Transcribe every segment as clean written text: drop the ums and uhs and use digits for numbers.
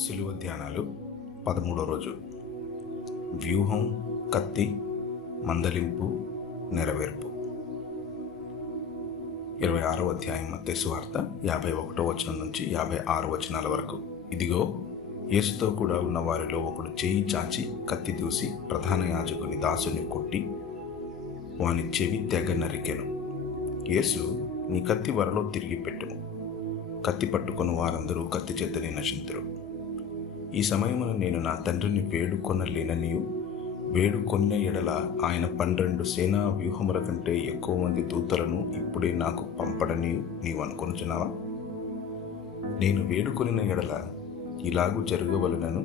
శిలువ ధ్యానాలు 13వ రోజు. వ్యూహం, కత్తి, మందలింపు, నెరవేర్పు. 26వ అధ్యాయం మత్తయి సువార్త 51వ వచనం నుంచి 56 వచనాల వరకు. ఇదిగో, యేసుతో కూడా ఉన్న వారిలో ఒకడు చేయి చాచి కత్తి దూసి ప్రధాన యాజకుని దాసుని కొట్టి వాని చెవి తెగ నరికెను. యేసు, నీ కత్తి వరలో తిరిగి పెట్టుము. కత్తి పట్టుకుని వారందరూ కత్తి చేతనే నశింతురు. ఈ సమయమున నేను నా తండ్రిని వేడుకొనలేననియు, వేడుకొన్న ఎడల ఆయన 12 సేనా వ్యూహముల కంటే ఎక్కువ మంది దూతలను ఇప్పుడే నాకు పంపడనియు నీవు అనుకొనుచున్నావా? నేను వేడుకొనిన ఎడల ఇలాగు జరగవలెనను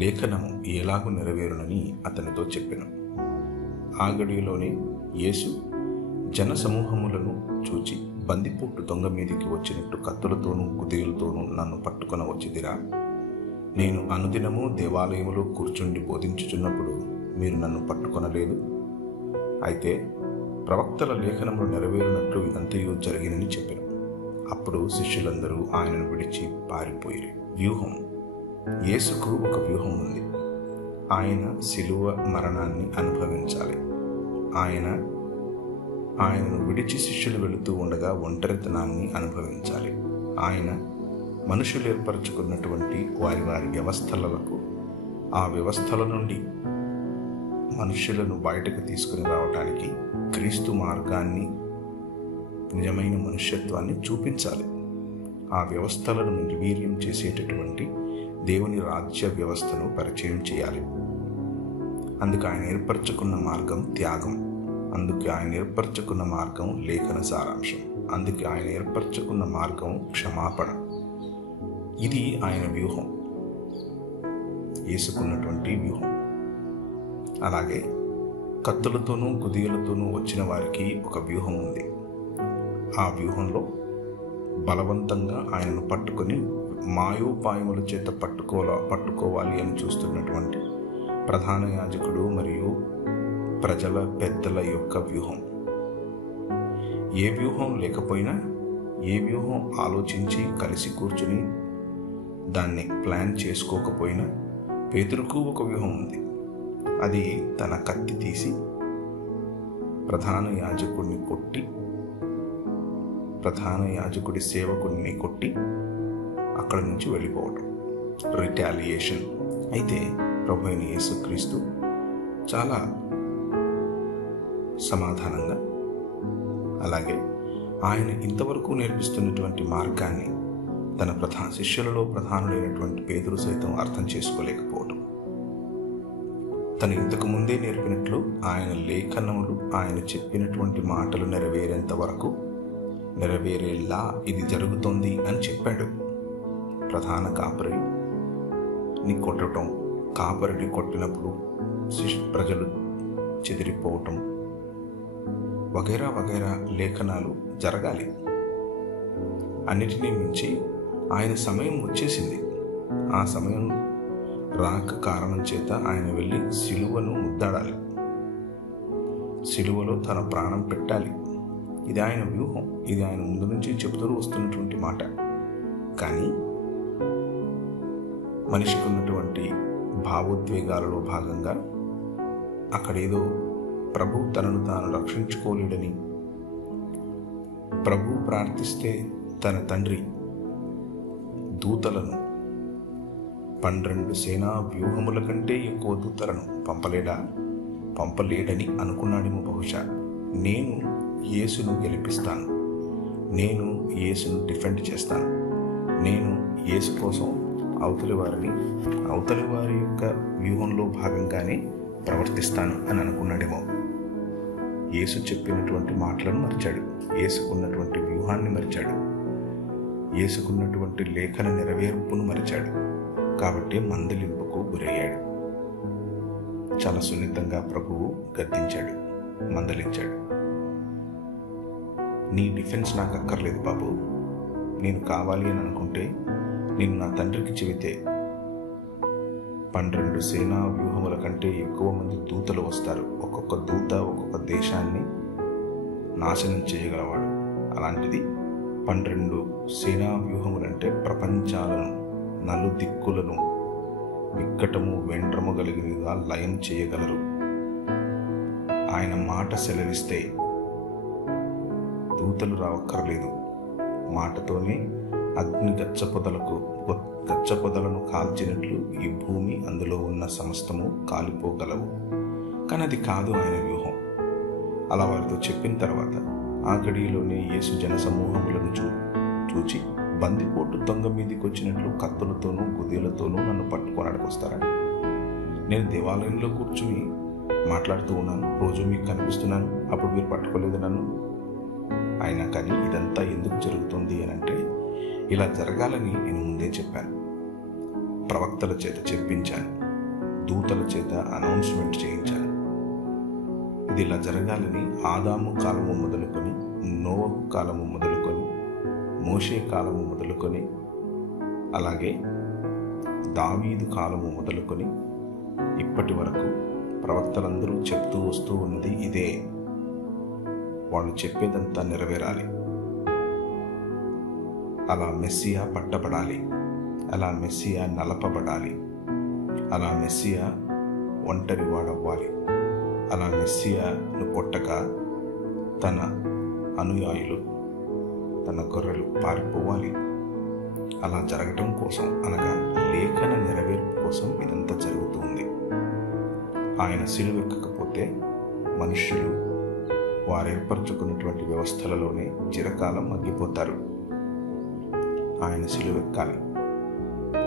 లేఖనము ఎలాగు నెరవేరునని అతనితో చెప్పెను. ఆ గడియలోనే యేసు జన సమూహములను చూచి, బందిపోటు దొంగ మీదికి వచ్చినట్టు కత్తులతోనూ కుదేలతోనూ నన్ను పట్టుకొన వచ్చిదిరా? నేను అనుదినము దేవాలయములో కూర్చుండి బోధించుచున్నప్పుడు మీరు నన్ను పట్టుకొనలేదు. అయితే ప్రవక్తల లేఖనములు నెరవేరినట్లు ఇదంతయు జరిగినని చెప్పాను. అప్పుడు శిష్యులందరూ ఆయనను విడిచి పారిపోయిరి. వ్యూహం. యేసుకు ఒక వ్యూహం ఉంది. ఆయన శిలువ మరణాన్ని అనుభవించాలి. ఆయనను విడిచి శిష్యులు వెళుతూ ఉండగా ఒంటరితనాన్ని అనుభవించాలి. ఆయన మనుషులు ఏర్పరచుకున్నటువంటి వారి వ్యవస్థలకు, ఆ వ్యవస్థల నుండి మనుషులను బయటకు తీసుకుని రావటానికి క్రీస్తు మార్గాన్ని, నిజమైన మనుష్యత్వాన్ని చూపించాలి. ఆ వ్యవస్థలను నిర్వీర్యం చేసేటటువంటి దేవుని రాజ్య వ్యవస్థను పరిచయం చేయాలి. అందుకు ఆయన ఏర్పరచుకున్న మార్గం త్యాగం. అందుకు ఆయన ఏర్పరచుకున్న మార్గం లేఖన సారాంశం. అందుకు ఆయన ఏర్పరచుకున్న మార్గం క్షమాపణ. ఇది ఆయన వ్యూహం, యేసుకున్నటువంటి వ్యూహం. అలాగే కత్తులతోనూ కుదియలతోనూ వచ్చిన వారికి ఒక వ్యూహం ఉంది. ఆ వ్యూహంలో బలవంతంగా ఆయనను పట్టుకొని మాయోపాయముల చేత పట్టుకోవాలి అని చూస్తున్నటువంటి ప్రధాన యాజకుడు మరియు ప్రజల పెద్దల యొక్క వ్యూహం. ఏ వ్యూహం లేకపోయినా, ఏ వ్యూహం ఆలోచించి కలిసి కూర్చుని దాన్ని ప్లాన్ చేసుకోకపోయినా, పేతురుకు ఒక వ్యూహం ఉంది. అది తన కత్తి తీసి ప్రధాన యాజకుడిని కొట్టి, ప్రధాన యాజకుడి సేవకుడిని కొట్టి అక్కడి నుంచి వెళ్ళిపోవటం, రిటాలియేషన్. అయితే ప్రభు అయిన యేసుక్రీస్తు చాలా సమాధానంగా, అలాగే ఆయన ఇంతవరకు నేర్పిస్తున్నటువంటి మార్గాన్ని తన శిష్యులలో ప్రధానుడైనటువంటి పేతురు సైతం అర్థం చేసుకోలేకపోవటం, తను ఇంతకు ముందే నేర్పినట్లు ఆయన లేఖనములు, ఆయన చెప్పినటువంటి మాటలు నెరవేరేంత వరకు, నెరవేరేలా ఇది జరుగుతోంది అని చెప్పాడు. ప్రధాన కాపరిని కొట్టడం, కాపరిని కొట్టినప్పుడు ప్రజలు చెదిరిపోవటం వగైరా వగైరా లేఖనాలు జరగాలి. అన్నిటినీ మించి ఆయన సమయం వచ్చేసింది. ఆ సమయం రాక కారణం చేత ఆయన వెళ్ళి సిలువను ముద్దాడాలి, సిలువలో తన ప్రాణం పెట్టాలి. ఇది ఆయన వ్యూహం. ఇది ఆయన ముందు నుంచి చెబుతూ వస్తున్నటువంటి మాట. కానీ మనిషికి ఉన్నటువంటి భావోద్వేగాలలో భాగంగా అక్కడేదో ప్రభు తనను తాను రక్షించుకోలేడని, ప్రభు ప్రార్థిస్తే తన తండ్రి దూతలను 12 సేనా వ్యూహముల కంటే ఎక్కువ దూతలను పంపలేడని అనుకున్నాడేమో బహుశా. నేను యేసును గెలిపిస్తాను, నేను యేసును డిఫెండ్ చేస్తాను, నేను యేసు కోసం అవతలి వారి యొక్క వ్యూహంలో భాగంగానే ప్రవర్తిస్తాను అని అనుకున్నాడేమో. యేసు చెప్పినటువంటి మాటలను మరిచాడు, యేసుకున్నటువంటి వ్యూహాన్ని మరిచాడు, యేసుకున్నటువంటి లేఖన నెరవేర్పును మరిచాడు. కాబట్టి మందలింపుకు గురయ్యాడు. చాలా సున్నితంగా ప్రభువు గద్దించాడు, మందలించాడు. నీ డిఫెన్స్ నాకు అక్కర్లేదు బాబు. నేను కావాలి అని అనుకుంటే నేను నా తండ్రికి చెబితే 12 సేనా వ్యూహముల కంటే ఎక్కువ మంది దూతలు వస్తారు. ఒక్కొక్క దూత ఒక్కొక్క దేశాన్ని నాశనం చేయగలవాడు. అలాంటిది 12 సేనా వ్యూహములంటే ప్రపంచాలను నలుదిక్కులను విక్కటము వెండ్రము కలిగినగా లయం చేయగలరు. ఆయన మాట సెలవిస్తే దూతలు రావక్కర్లేదు. మాటతోనే అగ్ని గచ్చపొదలను కాల్చినట్లు ఈ భూమి అందులో ఉన్న సమస్తము కాలిపోగలవు. కానీ అది కాదు ఆయన వ్యూహం. అలా వారితో చెప్పిన తర్వాత ఆ గడిలోనే యేసు జనసమూహములను చూచి బందిపోటు దొంగ మీదకి వచ్చినట్లు కత్తులతోనూ గుదేలతోనూ నన్ను పట్టుకోవడానికి వస్తారా? నేను దేవాలయంలో కూర్చుని మాట్లాడుతూ ఉన్నాను, రోజు మీకు కనిపిస్తున్నాను, అప్పుడు మీరు పట్టుకోలేదు నన్ను. అయినా కానీ ఇదంతా ఎందుకు జరుగుతుంది అని అంటే, ఇలా జరగాలని నేను ముందే చెప్పాను, ప్రవక్తల చేత చెప్పించాను, దూతల చేత అనౌన్స్మెంట్ చేయించాను. ఇది ఇలా జరగాలని ఆదాము కాలము మొదలుకొని, నోవహు కాలము మొదలుకొని, మోషే కాలము మొదలుకొని, అలాగే దావీదు కాలము మొదలుకొని ఇప్పటి వరకు ప్రవక్తలందరూ చెప్తూ వస్తూ ఉన్నది ఇదే. వాళ్ళు చెప్పేదంతా నెరవేరాలి. అలా మెస్సియా పట్టబడాలి, అలా మెస్సియా నలపబడాలి, అలా మెస్సియా ఒంటరి వాడవ్వాలి, అలా మెస్సియాను కొట్టక తన అనుయాయులు, తన గొర్రెలు పారిపోవాలి. అలా జరగటం కోసం, అనగా లేఖన నెరవేర్పు కోసం ఇదంతా జరుగుతుంది. ఆయన సిలువెక్కకపోతే మనుష్యులు వారు ఏర్పరచుకున్నటువంటి వ్యవస్థలలోనే చిరకాలం మగ్గిపోతారు. ఆయన సిలువెక్కాలి.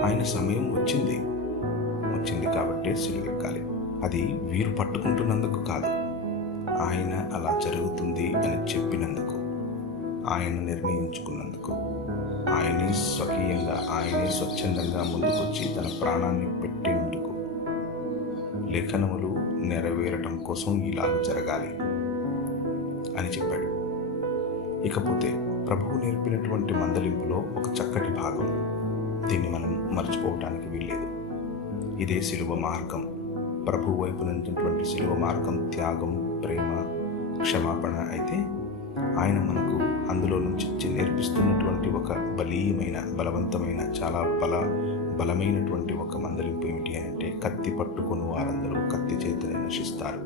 ఆయన సమయం వచ్చింది కాబట్టే సిలువెక్కాలి. అది వీరు పట్టుకుంటున్నందుకు కాదు, ఆయన అలా జరుగుతుంది అని చెప్పినందుకు, ఆయన నిర్ణయించుకున్నందుకు, ఆయనే స్వకీయంగా, ఆయనే స్వచ్ఛందంగా ముందుకొచ్చి తన ప్రాణాన్ని పెట్టినందుకు, లేఖనములు నెరవేరటం కోసం ఇలాగ జరగాలి అని చెప్పాడు. ఇకపోతే ప్రభువు నేర్పినటువంటి మందలింపులో ఒక చక్కటి భాగం, దీన్ని మనం మర్చిపోవటానికి వీల్లేదు. ఇదే శిలువ మార్గం. ప్రభు వైపు నుంచినటువంటి శిలువ మార్గం త్యాగం, ప్రేమ, క్షమాపణ అయితే, ఆయన మనకు అందులో నుంచి నేర్పిస్తున్నటువంటి ఒక బలీయమైన, బలవంతమైన, చాలా బలమైనటువంటి ఒక మందలింపు ఏమిటి అంటే, కత్తి పట్టుకుని వారందరూ కత్తి చేతిని నశిస్తారు.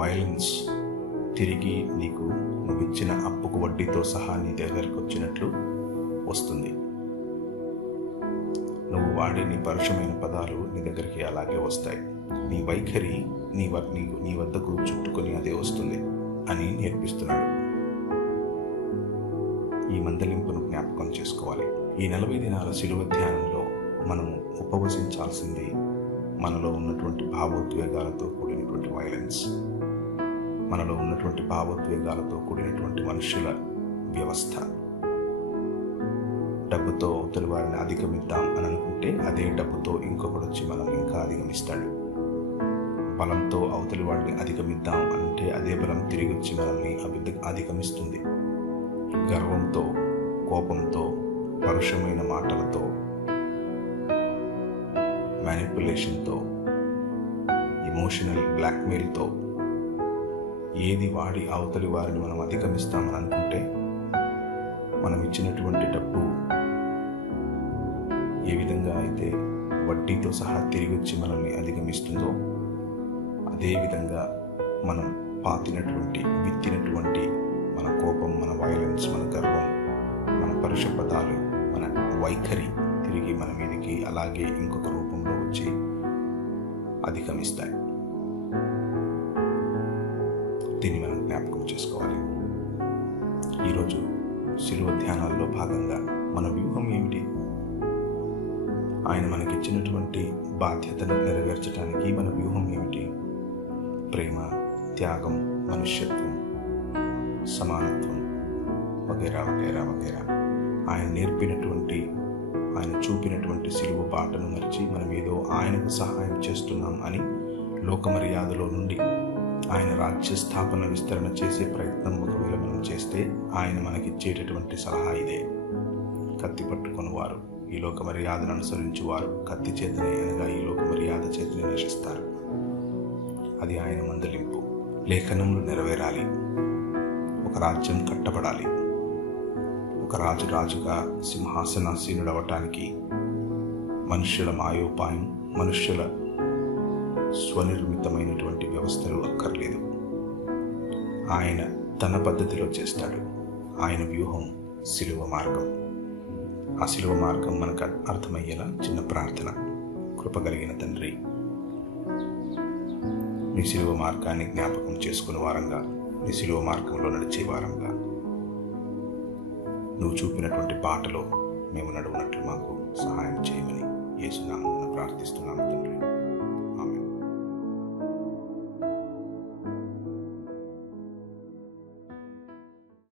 వైలెన్స్ తిరిగి నీకు నువ్విచ్చిన అప్పుకు వడ్డీతో సహా నీ దగ్గరకు వచ్చినట్లు వస్తుంది. నువ్వు వాడే నీ పరుషమైన పదాలు నీ దగ్గరికి అలాగే వస్తాయి. నీ వైఖరి నీ వద్దకు చుట్టుకొని అదే వస్తుంది అని నేర్పిస్తున్నాడు. ఈ మందలింపును జ్ఞాపకం చేసుకోవాలి. ఈ 40 దినాల శిలువ ధ్యానంలో మనం ఉపవసించాల్సింది మనలో ఉన్నటువంటి భావోద్వేగాలతో కూడినటువంటి వైలెన్స్, మనలో ఉన్నటువంటి భావోద్వేగాలతో కూడినటువంటి మనుషుల వ్యవస్థ. డబ్బుతో అవతలి వారిని అధిగమిద్దాం అని అనుకుంటే అదే డబ్బుతో ఇంకొకటి వచ్చి మనం ఇంకా అధిగమిస్తాడు. బలంతో అవతలి వాడిని అధిగమిద్దాం అంటే అదే బలం తిరిగి వచ్చి మనల్ని అధిగమిస్తుంది. గర్వంతో, కోపంతో, పరుషమైన మాటలతో, మ్యానిపులేషన్తో, ఎమోషనల్ బ్లాక్మెయిల్తో ఏది వాడి అవతలి వారిని మనం అధిగమిస్తామని అనుకుంటే, మనం ఇచ్చినటువంటి డబ్బు ఏ విధంగా అయితే వడ్డీతో సహా తిరిగి వచ్చి మనల్ని అధిగమిస్తుందో, అదేవిధంగా మనం విత్తినటువంటి మన కోపం, మన వైలెన్స్, మన గర్వం, మన పరుష పదాలు, మన వైఖరి తిరిగి మన మీదకి అలాగే ఇంకొక రూపంలో వచ్చి అధిగమిస్తాయి. దీన్ని మనం జ్ఞాపకం చేసుకోవాలి. ఈరోజు శిలువ ధ్యానాల్లో భాగంగా మన వ్యూహం ఏమిటి? ఆయన మనకిచ్చినటువంటి బాధ్యతను నెరవేర్చడానికి మన వ్యూహం ఏమిటి? ప్రేమ, త్యాగం, మనుష్యత్వం, సమానత్వం, వగైరా వగైరా వగైరా. ఆయన నేర్పినటువంటి, ఆయన చూపినటువంటి శిలువ బాటను మరిచి మనం ఏదో ఆయనకు సహాయం చేస్తున్నాం అని లోక మర్యాదలో నుండి ఆయన రాజ్య స్థాపన, విస్తరణ చేసే ప్రయత్నం ఒకవేళ మనం చేస్తే, ఆయన మనకిచ్చేటటువంటి సలహా ఇదే: కత్తి పట్టుకొని వారు, ఈ లోక మర్యాదను అనుసరించువారు కత్తి చేతనే, అనగా ఈ లోక మర్యాద చేతనే నశిస్తారు. అది ఆయన మందలింపు. లేఖనములు నెరవేరాలి, ఒక రాజ్యం కట్టబడాలి, ఒక రాజుగా సింహాసనాసీనుడవటానికి మనుష్యుల మాయోపాయం, మనుష్యుల స్వనిర్మితమైనటువంటి వ్యవస్థలు అక్కర్లేదు. ఆయన తన పద్ధతిలో చేస్తాడు. ఆయన వ్యూహం శిలువ మార్గం. ఆ శిలువ మార్గం మనకు అర్థమయ్యేలా చిన్న ప్రార్థన. కృపగలిగిన తండ్రి, నీ శిలువ మార్గాన్ని జ్ఞాపకం చేసుకునే వారంగా, నీ శిలువ మార్గంలో నడిచే వారంగా, నువ్వు చూపినటువంటి బాటలో మేము నడువునట్లు మాకు సహాయం చేయమని యేసు నామమున ప్రార్థిస్తున్నాము తండ్రి.